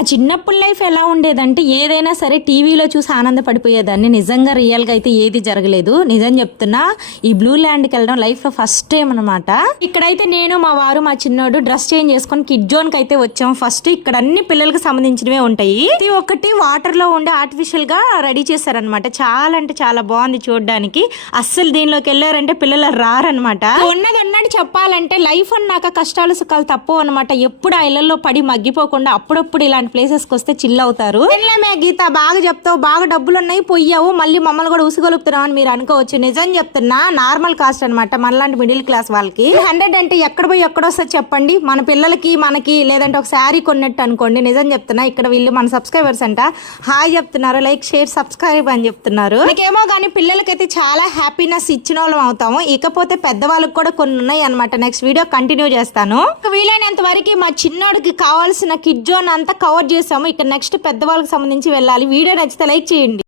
ఆ చిన్నప్పుడు లైఫ్ ఎలా ఉండేదంటే ఏదైనా సరే టీవీలో చూసి ఆనందపడిపోయేదాన్ని. నిజంగా రియల్గా అయితే ఏది జరగలేదు. నిజం చెప్తున్నా ఈ బ్లూ ల్యాండ్కి వెళ్ళడం లైఫ్లో ఫస్ట్ టైం అనమాట ఇక్కడైతే నేను మా వారు మా చిన్నోడు డ్రెస్ చేంజ్ చేసుకొని కిడ్ జోన్కి అయితే వచ్చాం. ఫస్ట్ ఇక్కడ అన్ని పిల్లలకు సంబంధించినవే ఉంటాయి. ఇది ఒకటి వాటర్లో ఉండే ఆర్టిఫిషియల్గా రెడీ చేశారనమాట చాలా అంటే చాలా బాగుంది చూడడానికి. అస్సలు దీనిలోకి వెళ్ళారంటే పిల్లలు రారనమాట ఉన్నదన్న ఉన్నట్టు చెప్పాలంటే లైఫ్ అన్నాక కష్టాలు సుఖాలు తప్పు అనమాట ఎప్పుడు ఆ ఇళ్ళలో పడి మగ్గిపోకుండా అప్పుడప్పుడు ఇలాంటి ప్లేసెస్కి వస్తే చిల్ అవుతారు. మే గీత బాగా చెప్తావు బాగా డబ్బులు ఉన్నాయి పోయావు మళ్ళీ మమ్మల్ని కూడా ఉసుగొలుపుతున్నావు అని మీరు అనుకోవచ్చు. నిజం చెప్తున్నా నార్మల్ కాస్ట్ అనమాట మనలాంటి మిడిల్ క్లాస్ వాళ్ళకి. హండ్రెడ్ అంటే ఎక్కడ పోయి ఎక్కడొస్తే వస్తుంది చెప్పండి. మన పిల్లలకి మనకి లేదంటే ఒక శారీ కొన్నట్టు అనుకోండి. నిజం చెప్తున్నా ఇక్కడ వీళ్ళు మన సబ్స్క్రైబర్స్ అంట. హాయ్ చెప్తున్నారు లైక్ షేర్ సబ్స్క్రైబ్ అని చెప్తున్నారు. మనకేమో కానీ పిల్లలకైతే చాలా హ్యాపీనెస్ ఇచ్చిన వాళ్ళం అవుతాము. ఇకపోతే పెద్దవాళ్ళకి కూడా కొన్ని ఉన్నాయి అనమాట నెక్స్ట్ వీడియో కంటిన్యూ చేస్తాను. వీలైనంత వరకు మా చిన్నోడికి కావాల్సిన కిడ్ జోన్ అంతా కవర్ చేసాము. ఇక నెక్స్ట్ పెద్దవాళ్ళకి సంబంధించి వెళ్ళాలి. వీడియో నచ్చితే లైక్ చేయండి.